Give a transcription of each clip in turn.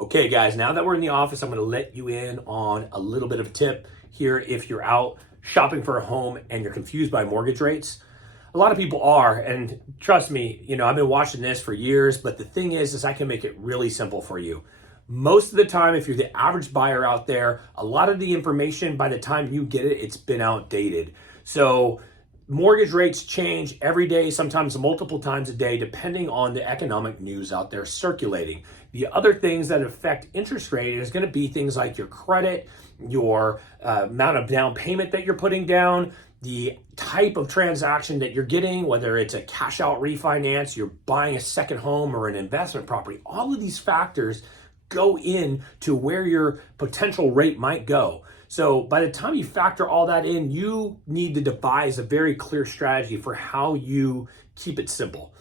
Okay, guys, now that we're in the office, I'm going to let you in on a little bit of a tip here. If you're out shopping for a home and you're confused by mortgage rates, a lot of people are, and trust me, I've been watching this for years, but the thing is I can make it really simple for you. Most of the time, if you're the average buyer out there, a lot of the information, by the time you get it, it's been outdated. So mortgage rates change every day, sometimes multiple times a day, depending on the economic news out there circulating. The other things that affect interest rate is going to be things like your credit, your amount of down payment that you're putting down, the type of transaction that you're getting, whether it's a cash out refinance, you're buying a second home or an investment property. All of these factors go in to where your potential rate might go. So by the time you factor all that in, you need to devise a very clear strategy for how you keep it simple.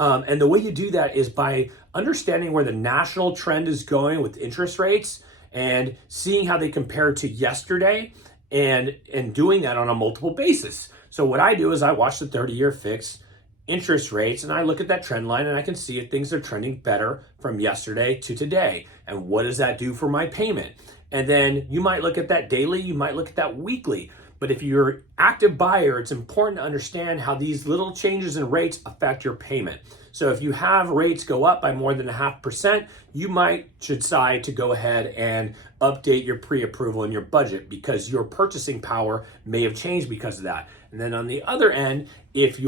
And the way you do that is by understanding where the national trend is going with interest rates and seeing how they compare to yesterday and doing that on a multiple basis. So what I do is I watch the 30-year fixed interest rates and I look at that trend line and I can see if things are trending better from yesterday to today. And what does that do for my payment? And then you might look at that daily, you might look at that weekly. But if you're an active buyer, it's important to understand how these little changes in rates affect your payment. So if you have rates go up by more than 0.5%, you might decide to go ahead and update your pre-approval in your budget because your purchasing power may have changed because of that. And then on the other end, if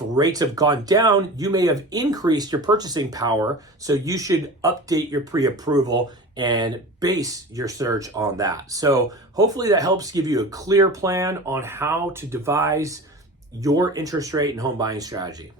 rates have gone down, you may have increased your purchasing power. So you should update your pre-approval and base your search on that. So hopefully that helps give you a clear plan on how to devise your interest rate and home buying strategy.